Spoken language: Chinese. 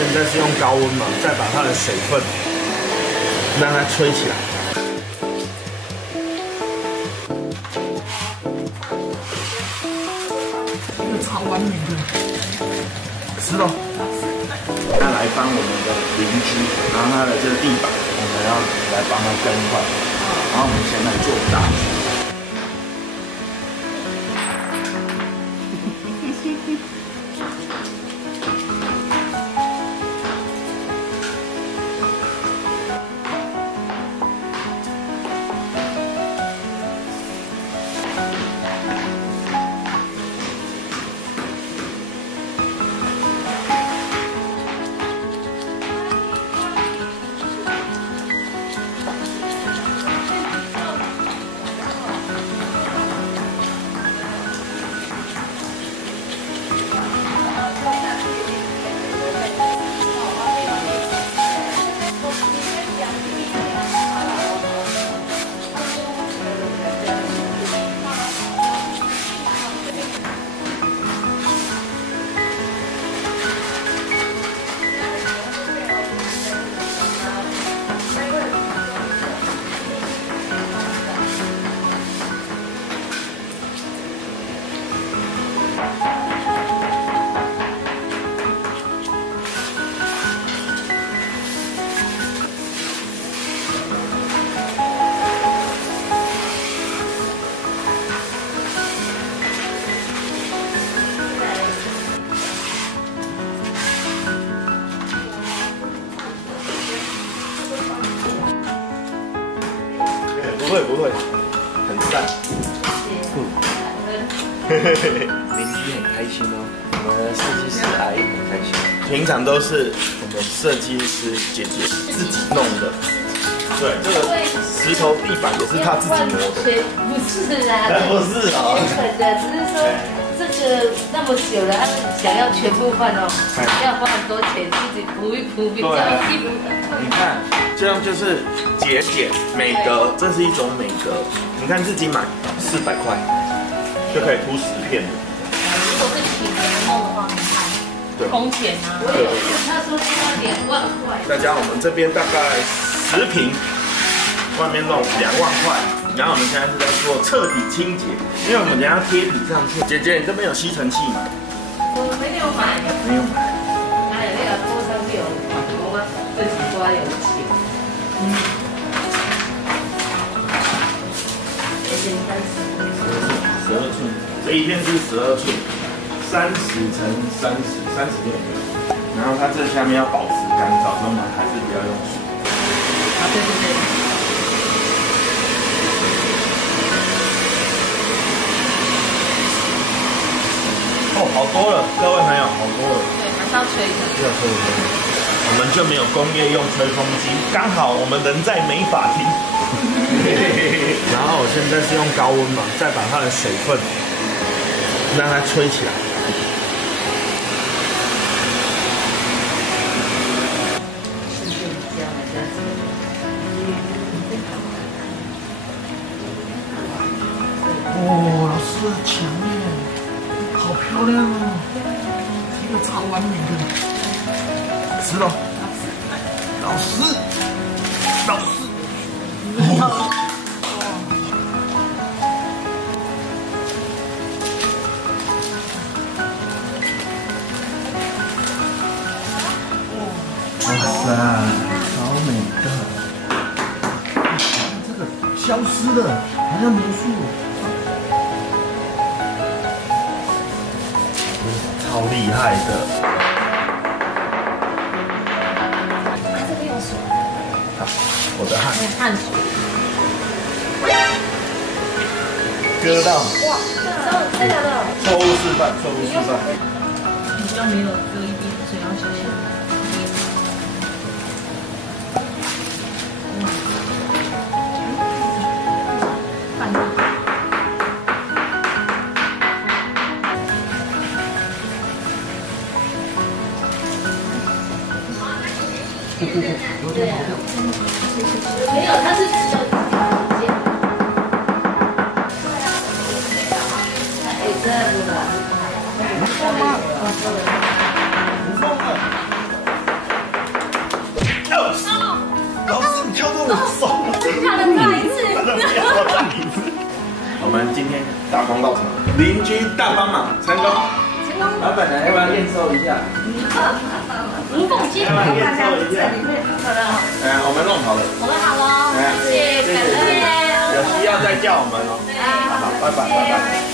现在是用高温嘛，再把它的水分让它吹起来。这个超完美的，是咯。他来帮我们的邻居，然后他的这个地板，我们要来帮他更换，然后我们先来做大区。 不会，很赞。邻居很开心哦，我们设计师阿姨很开心。平常都是我们设计师姐姐自己弄的，对，这个石头地板也是她自己磨的。不是啦，不是啊，原本的，只是说这个那么久了，他们想要全部换哦，要花很多钱自己铺一铺，比较辛苦。你看，这样就是节俭美德，这是一种美德。你看自己买400块就可以铺10片了。如果是请人弄的话，你看，对，工钱啊，对，他说是要2万块。再加我们这边大概10平，外面弄2万块。然后我们现在是在做彻底清洁，因为我们等一下贴底上去。姐姐，你这边有吸尘器吗？我没有买，没有买。还有那个桌上有，我这几瓜有钱。12寸，这一片是12寸，30乘30，36。然后它这下面要保持干燥，所以我们还是不要用水。啊，对。哦，好多了，各位朋友，好多了。对，还是要吹的。要吹的。我们就没有工业用吹风机，刚好我们人在美发厅。然后我现在是用高温嘛，再把它的水分让它吹起来。哦，老师的墙耶，好漂亮哦，这个超完美的。是咯，老师。哇塞，超美的！这个消失了，好像魔术。超厉害的！这个用水。好，我的汗。汗水。割到。哇，真的。错误示范，错误示范。比较没有割一边，所以要小心。对啊，没有，它是只有直接。哎，这样子的。无缝吗？无缝了。送，他的再一次，我们今天打广告场，邻居大帮忙，成功。老板娘要不要验收一下？无缝接轨，验收一下。我们弄好了。我们好喽，谢谢，感谢。有需要再叫我们哦。好，拜拜，拜拜。